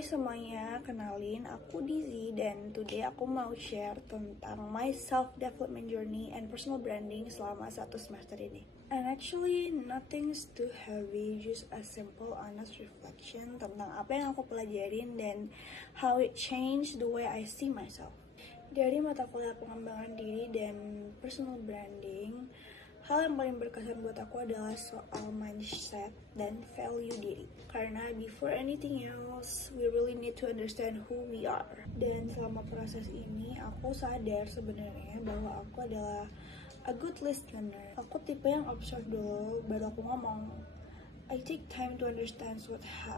Hai semuanya, kenalin aku Dizzy dan today aku mau share tentang my self-development journey and personal branding selama 1 semester ini. And actually nothing's too heavy, just a simple honest reflection tentang apa yang aku pelajarin dan how it changed the way I see myself. Dari mata kuliah pengembangan diri dan personal branding, hal yang paling berkesan buat aku adalah soal mindset dan value diri. Karena before anything else, we really need to understand who we are. Dan selama proses ini, aku sadar sebenarnya bahwa aku adalah a good listener. Aku tipe yang observe dulu, baru aku ngomong. I take time to understand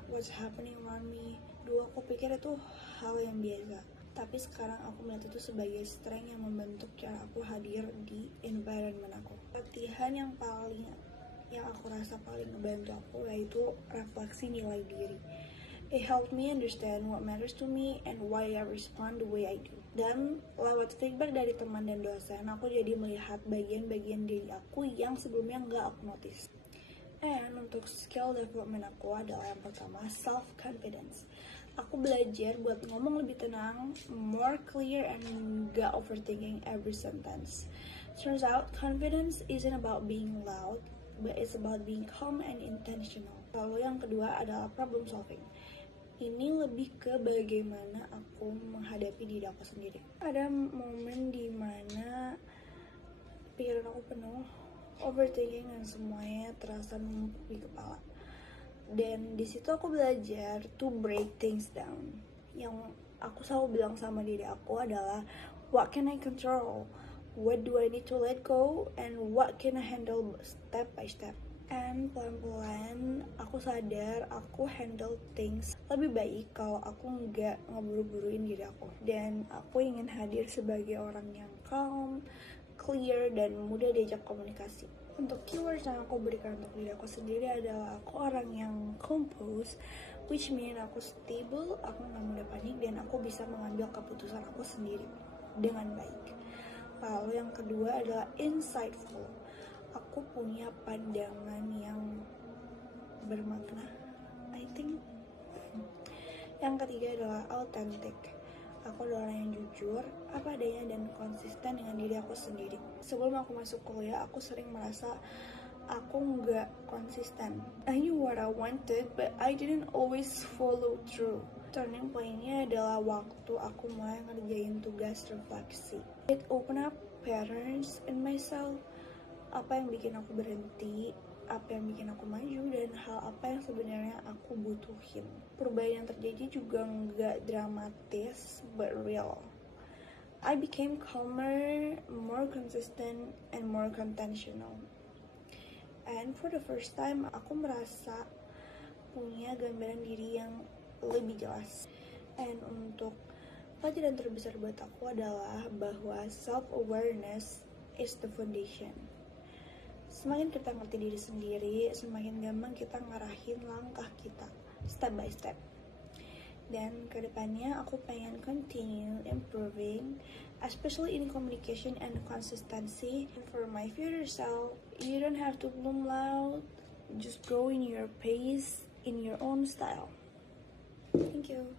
what's happening around me. Dulu aku pikir itu hal yang biasa. Tapi sekarang aku melihat itu sebagai strength yang membentuk cara aku hadir di environment aku. Latihan yang aku rasa paling ngebantu aku yaitu refleksi nilai diri. It helped me understand what matters to me and why I respond the way I do. Dan lewat feedback dari teman dan dosen, aku jadi melihat bagian-bagian diri aku yang sebelumnya nggak aku notice. And untuk skill development aku adalah yang pertama, self-confidence. Aku belajar buat ngomong lebih tenang, more clear, and gak overthinking every sentence. Turns out, confidence isn't about being loud, but it's about being calm and intentional. Lalu yang kedua adalah problem solving. Ini lebih ke bagaimana aku menghadapi diri aku sendiri. Ada momen dimana pikiran aku penuh, overthinking dan semuanya terasa menumpuk di kepala. Dan di situ aku belajar to break things down. Yang aku selalu bilang sama diri aku adalah what can I control, what do I need to let go, and what can I handle step by step. And pelan-pelan aku sadar aku handle things lebih baik kalau aku nggak ngeburu-buruin diri aku. Dan aku ingin hadir sebagai orang yang calm, clear, dan mudah diajak komunikasi. Untuk keywords yang aku berikan untuk diri aku sendiri adalah aku orang yang compose, which mean aku stable, aku nggak mudah panik, dan aku bisa mengambil keputusan aku sendiri dengan baik. Lalu yang kedua adalah insightful. Aku punya pandangan yang bermakna, I think. Yang ketiga adalah authentic. Aku adalah orang yang jujur, apa adanya, dan konsisten dengan diri aku sendiri. Sebelum aku masuk kuliah, aku sering merasa aku nggak konsisten. I knew what I wanted, but I didn't always follow through. Turning point-nya adalah waktu aku mulai ngerjain tugas refleksi. It opened up patterns in myself. Apa yang bikin aku berhenti, apa yang bikin aku maju, dan hal apa yang sebenarnya aku butuhin. Perubahan yang terjadi juga nggak dramatis, but real. I became calmer, more consistent, and more intentional. And for the first time, aku merasa punya gambaran diri yang lebih jelas. And untuk pelajaran terbesar buat aku adalah bahwa self-awareness is the foundation. Semakin kita ngerti diri sendiri, semakin gampang kita ngarahin langkah kita step by step. Dan kedepannya aku pengen continue improving, especially in communication and consistency. For my future self, you don't have to bloom loud, just grow in your pace, in your own style. Thank you.